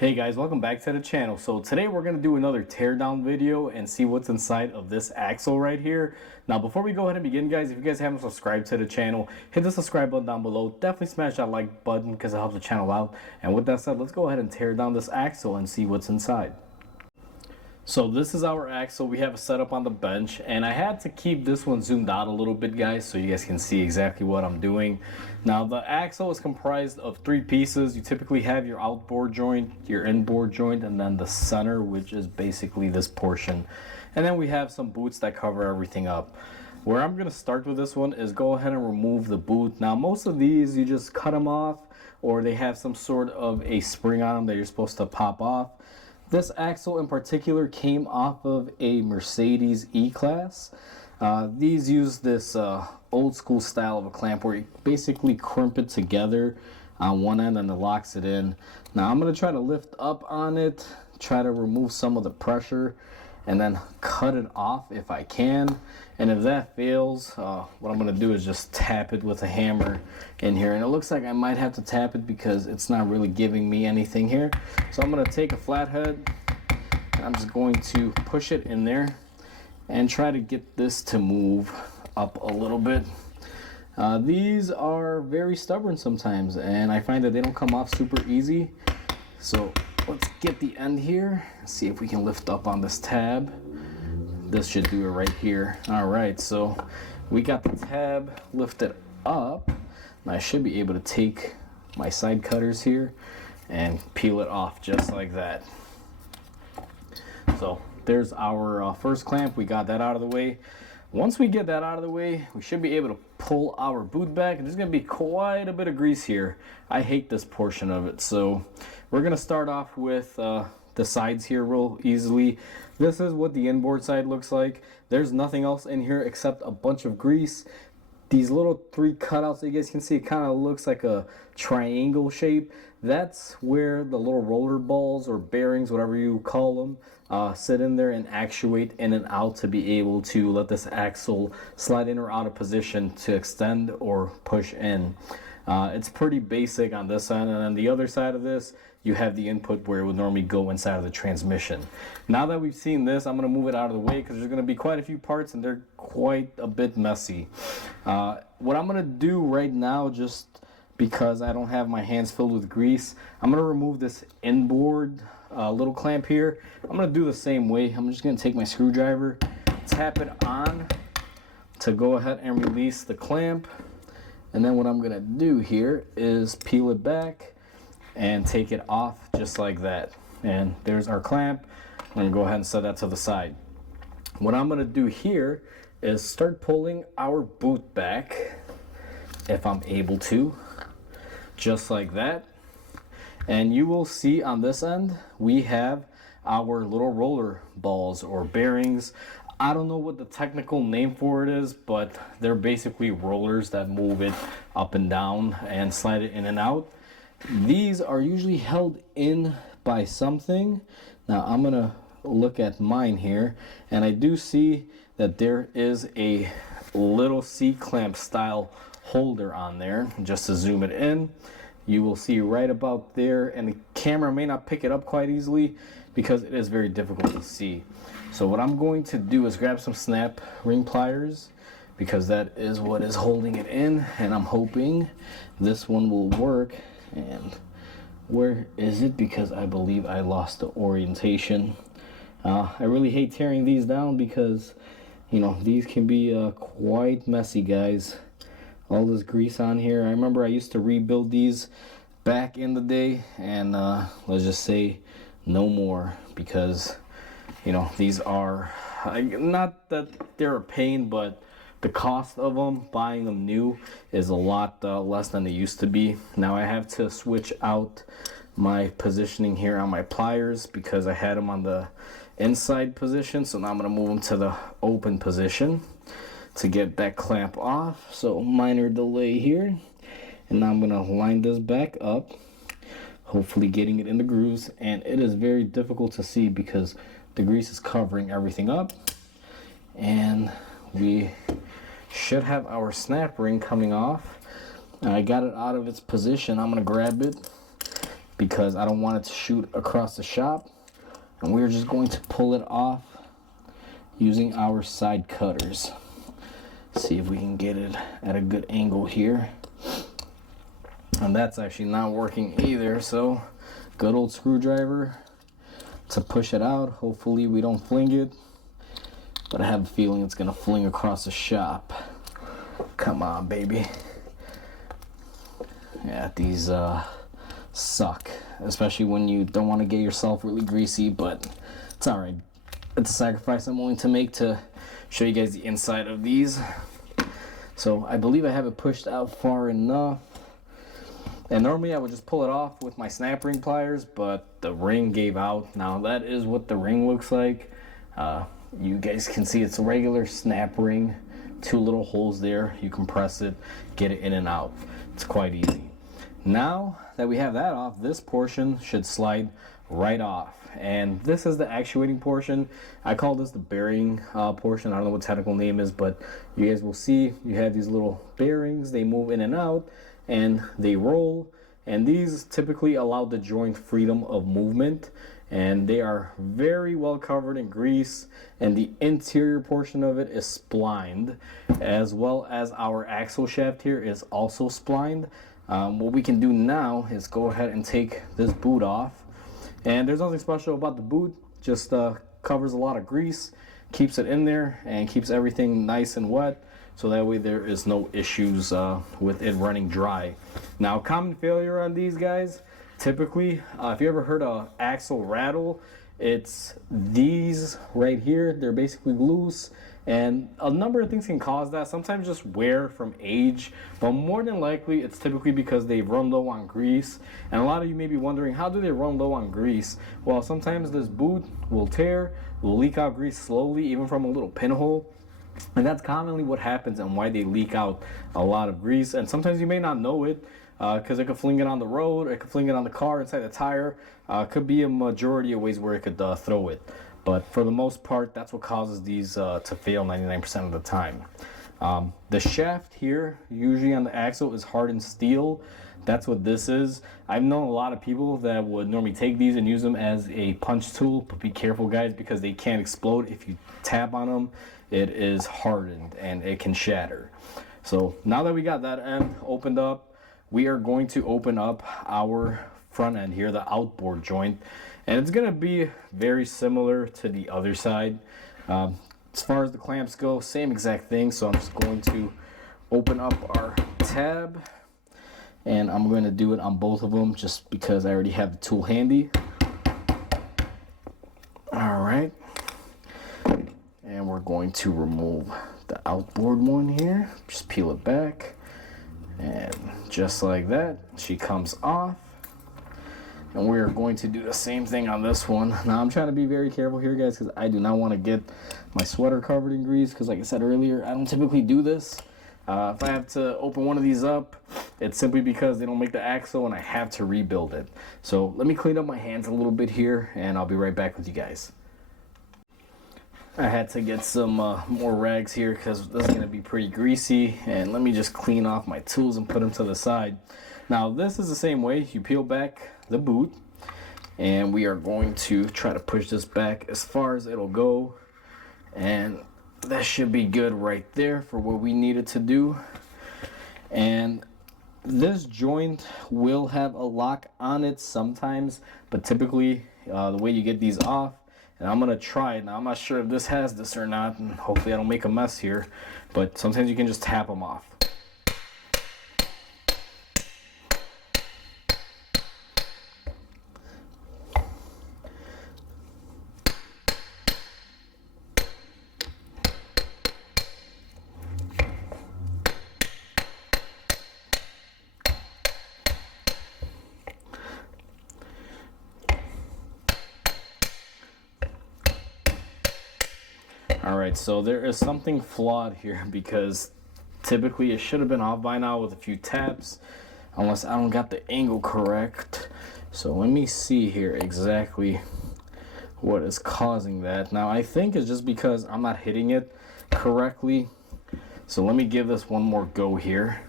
Hey guys, welcome back to the channel. So today we're going to do another teardown video and see what's inside of this axle right here. Now before we go ahead and begin guys, if you guys haven't subscribed to the channel, hit the subscribe button down below. Definitely smash that like button because it helps the channel out. And with that said, let's go ahead and tear down this axle and see what's inside. So this is our axle. We have it set up on the bench, and I had to keep this one zoomed out a little bit guys so you guys can see exactly what I'm doing. Now the axle is comprised of 3 pieces. You typically have your outboard joint, your inboard joint, and then the center, which is basically this portion. And then we have some boots that cover everything up. Where I'm going to start with this one is go ahead and remove the boot. Now most of these you just cut them off, or they have some sort of a spring on them that you're supposed to pop off. This axle in particular came off of a Mercedes E-Class. These use this old school style of a clamp where you basically crimp it together on one end and it locks it in. Now I'm going to try to lift up on it, try to remove some of the pressure, and then cut it off if I can. And if that fails, what I'm going to do is just tap it with a hammer in here. And it looks like I might have to tap it because it's not really giving me anything here. So I'm going to take a flathead and I'm just going to push it in there and try to get this to move up a little bit. These are very stubborn sometimes, and I find that they don't come off super easy. So let's get the end here, see if we can lift up on this tab. This should do it right here. All right, so we got the tab lifted up, and I should be able to take my side cutters here and peel it off just like that. So there's our first clamp. We got that out of the way. Once we get that out of the way, we should be able to pull our boot back. And there's going to be quite a bit of grease here. I hate this portion of it. So we're going to start off with the sides here real easily. This is what the inboard side looks like. There's nothing else in here except a bunch of grease. These little 3 cutouts that you guys can see, it kind of looks like a triangle shape. That's where the little roller balls or bearings, whatever you call them, sit in there and actuate in and out to be able to let this axle slide in or out of position to extend or push in. It's pretty basic on this side, and on the other side of this you have the input where it would normally go inside of the transmission. Now that we've seen this, I'm going to move it out of the way because there's going to be quite a few parts and they're quite a bit messy. What I'm going to do right now, just because I don't have my hands filled with grease, I'm going to remove this inboard little clamp here. I'm going to do the same way. I'm just going to take my screwdriver, tap it on to go ahead and release the clamp. And then what I'm going to do here is peel it back and take it off just like that. And there's our clamp. I'm going to go ahead and set that to the side. What I'm going to do here is start pulling our boot back, if I'm able to, just like that. And you will see on this end we have our little roller balls or bearings. I don't know what the technical name for it is, but they're basically rollers that move it up and down and slide it in and out. These are usually held in by something. Now I'm gonna look at mine here, and I do see that there is a little C-clamp style holder on there. Just to zoom it in, you will see right about there, and the camera may not pick it up quite easily because it is very difficult to see. So what I'm going to do is grab some snap ring pliers, because that is what is holding it in, and I'm hoping this one will work. And where is it? Because I believe I lost the orientation. I really hate tearing these down because, you know, these can be quite messy, guys. All this grease on here. I remember I used to rebuild these back in the day, and let's just say no more, because, you know, these are not that they're a pain, but the cost of them, buying them new, is a lot less than they used to be. Now I have to switch out my positioning here on my pliers because I had them on the inside position. So now I'm going to move them to the open position to get that clamp off. So minor delay here. And now I'm going to line this back up, hopefully getting it in the grooves. And it is very difficult to see because the grease is covering everything up. And we should have our snap ring coming off. I got it out of its position. I'm going to grab it because I don't want it to shoot across the shop. And we're just going to pull it off using our side cutters. See if we can get it at a good angle here. And that's actually not working either, so good old screwdriver to push it out. Hopefully we don't fling it, but I have a feeling it's gonna fling across the shop. Come on, baby. Yeah, these suck, especially when you don't want to get yourself really greasy, but it's all right. It's a sacrifice I'm willing to make to show you guys the inside of these. So I believe I have it pushed out far enough. And normally I would just pull it off with my snap ring pliers, but the ring gave out. Now that is what the ring looks like. You guys can see it's a regular snap ring. 2 little holes there. You can press it, get it in and out. It's quite easy. Now that we have that off, this portion should slide right off. And this is the actuating portion. I call this the bearing portion. I don't know what the technical name is, but you guys will see you have these little bearings. They move in and out and they roll, and these typically allow the joint freedom of movement, and they are very well covered in grease, and the interior portion of it is splined, as well as our axle shaft here is also splined. What we can do now is go ahead and take this boot off, and there's nothing special about the boot, just covers a lot of grease, keeps it in there, and keeps everything nice and wet, so that way there is no issues with it running dry. Now, common failure on these guys, typically, if you ever heard an axle rattle, it's these right here. They're basically loose, and a number of things can cause that. Sometimes just wear from age, but more than likely it's typically because they run low on grease. And a lot of you may be wondering, how do they run low on grease? Well, sometimes this boot will tear, will leak out grease slowly, even from a little pinhole. And that's commonly what happens and why they leak out a lot of grease. And sometimes you may not know it, because it could fling it on the road, it could fling it on the car, inside the tire. Could be a majority of ways where it could throw it. But for the most part, that's what causes these to fail 99% of the time. The shaft here, usually on the axle, is hardened steel. That's what this is. I've known a lot of people that would normally take these and use them as a punch tool, but be careful, guys, because they can explode if you tap on them. It is hardened and it can shatter. So now that we got that end opened up, we are going to open up our front end here, the outboard joint, and it's going to be very similar to the other side. As far as the clamps go, same exact thing. So I'm just going to open up our tab, and I'm going to do it on both of them just because I already have the tool handy. All right, and we're going to remove the outboard one here. Just peel it back, and just like that, she comes off. And we are going to do the same thing on this one. Now I'm trying to be very careful here, guys, because I do not want to get my sweater covered in grease, because like I said earlier, I don't typically do this. If I have to open one of these up, it's simply because they don't make the axle and I have to rebuild it. So let me clean up my hands a little bit here, and I'll be right back with you guys. I had to get some more rags here because this is going to be pretty greasy, and let me just clean off my tools and put them to the side. Now this is the same way. You peel back the boot, and we are going to try to push this back as far as it'll go, and that should be good right there for what we needed to do. And this joint will have a lock on it sometimes, but typically the way you get these off, and I'm gonna try it now. I'm not sure if this has this or not, and hopefully I don't make a mess here, but sometimes you can just tap them off. Alright, so there is something flawed here because typically it should have been off by now with a few taps, unless I don't got the angle correct. So let me see here exactly what is causing that. Now I think it's just because I'm not hitting it correctly. So let me give this one more go here.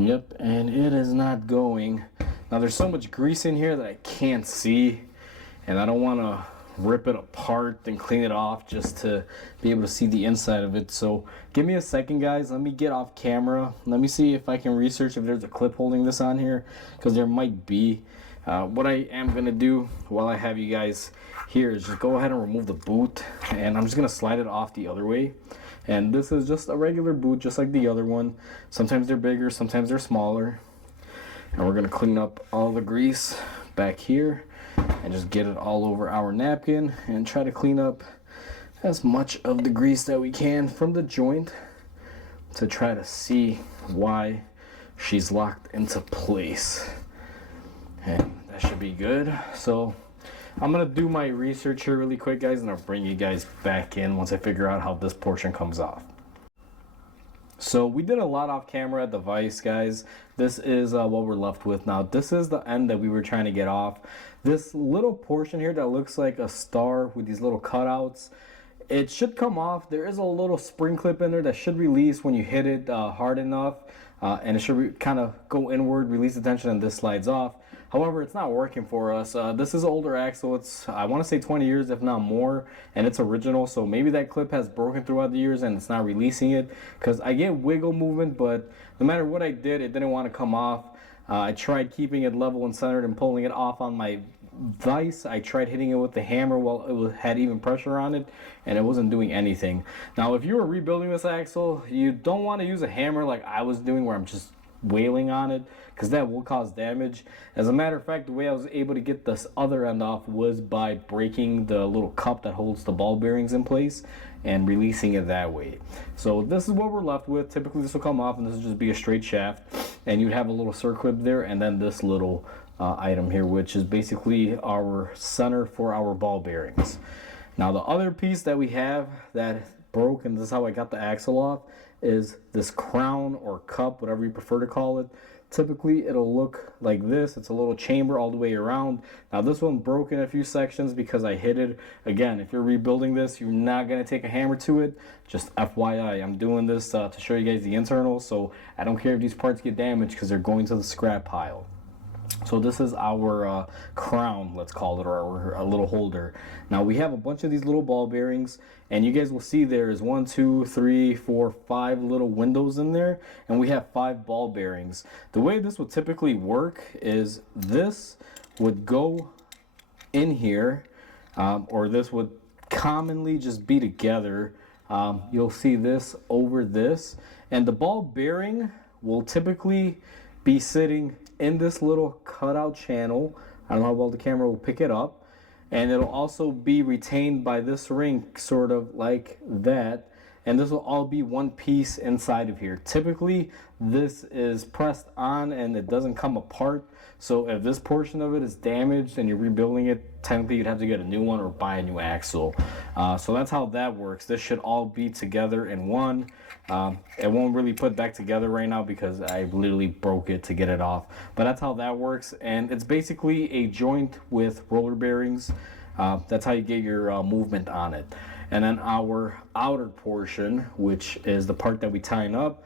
Yep, and it is not going. Now there's so much grease in here that I can't see, and I don't want to rip it apart and clean it off just to be able to see the inside of it. So give me a second, guys. Let me get off camera. Let me see if I can research if there's a clip holding this on here, because there might be. What I am going to do while I have you guys here is just go ahead and remove the boot, and I'm just going to slide it off the other way. And this is just a regular boot, just like the other one. Sometimes they're bigger, sometimes they're smaller. And we're going to clean up all the grease back here and just get it all over our napkin and try to clean up as much of the grease that we can from the joint to try to see why she's locked into place. And that should be good. So I'm gonna do my research here really quick, guys, and I'll bring you guys back in once I figure out how this portion comes off. So we did a lot off camera at the vise, guys. This is what we're left with now. This is the end that we were trying to get off. This little portion here that looks like a star with these little cutouts, it should come off. There is a little spring clip in there that should release when you hit it hard enough, and it should kind of go inward, release the tension, and this slides off. However, it's not working for us. This is an older axle. It's, I want to say 20 years, if not more, and it's original. So maybe that clip has broken throughout the years and it's not releasing it, because I get wiggle movement, but no matter what I did, it didn't want to come off. I tried keeping it level and centered and pulling it off on my vise. I tried hitting it with the hammer while it had even pressure on it, and it wasn't doing anything. Now, if you were rebuilding this axle, you don't want to use a hammer like I was doing, where I'm just wailing on it, because that will cause damage. As a matter of fact, the way I was able to get this other end off was by breaking the little cup that holds the ball bearings in place and releasing it that way. So this is what we're left with. Typically this will come off and this will just be a straight shaft, and you'd have a little circlip there, and then this little item here, which is basically our center for our ball bearings. Now the other piece that we have that broke, and this is how I got the axle off, is this crown or cup, whatever you prefer to call it. Typically it'll look like this. It's a little chamber all the way around. Now this one broke in a few sections because I hit it. Again, if you're rebuilding this, you're not going to take a hammer to it. Just FYI, I'm doing this to show you guys the internals, so I don't care if these parts get damaged because they're going to the scrap pile. So this is our crown, let's call it, or a little holder. Now we have a bunch of these little ball bearings, and you guys will see there is 1, 2, 3, 4, 5 little windows in there, and we have 5 ball bearings. The way this would typically work is this would go in here, or this would commonly just be together. You'll see this over this, and the ball bearing will typically be sitting in this little cutout channel. I don't know how well the camera will pick it up, and it'll also be retained by this ring, sort of like that, and this will all be one piece inside of here. Typically this is pressed on and it doesn't come apart, so if this portion of it is damaged and you're rebuilding it, technically you'd have to get a new one or buy a new axle. So that's how that works. This should all be together in one. It won't really put back together right now because I literally broke it to get it off, but that's how that works. And it's basically a joint with roller bearings. That's how you get your movement on it. And then our outer portion, which is the part that we tighten up,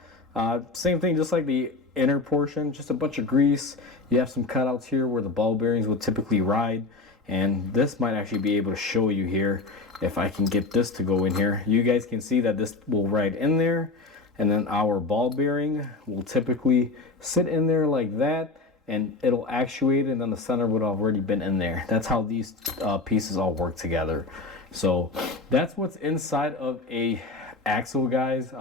same thing, just like the inner portion, just a bunch of grease. You have some cutouts here where the ball bearings would typically ride, and this might actually be able to show you here if I can get this to go in here. You guys can see that this will ride in there, and then our ball bearing will typically sit in there like that, and it'll actuate, and then the center would have already been in there. That's how these pieces all work together. So that's what's inside of a axle, guys.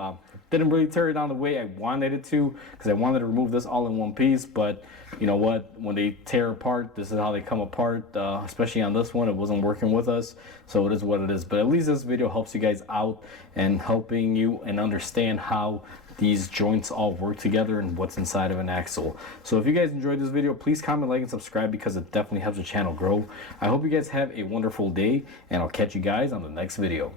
Didn't really tear it down the way I wanted it to, because I wanted to remove this all in one piece, but you know what, when they tear apart, this is how they come apart. Especially on this one, it wasn't working with us, so it is what it is. But at least this video helps you guys out and helping you and understand how these joints all work together and what's inside of an axle. So if you guys enjoyed this video, please comment, like, and subscribe, because it definitely helps the channel grow. I hope you guys have a wonderful day, and I'll catch you guys on the next video.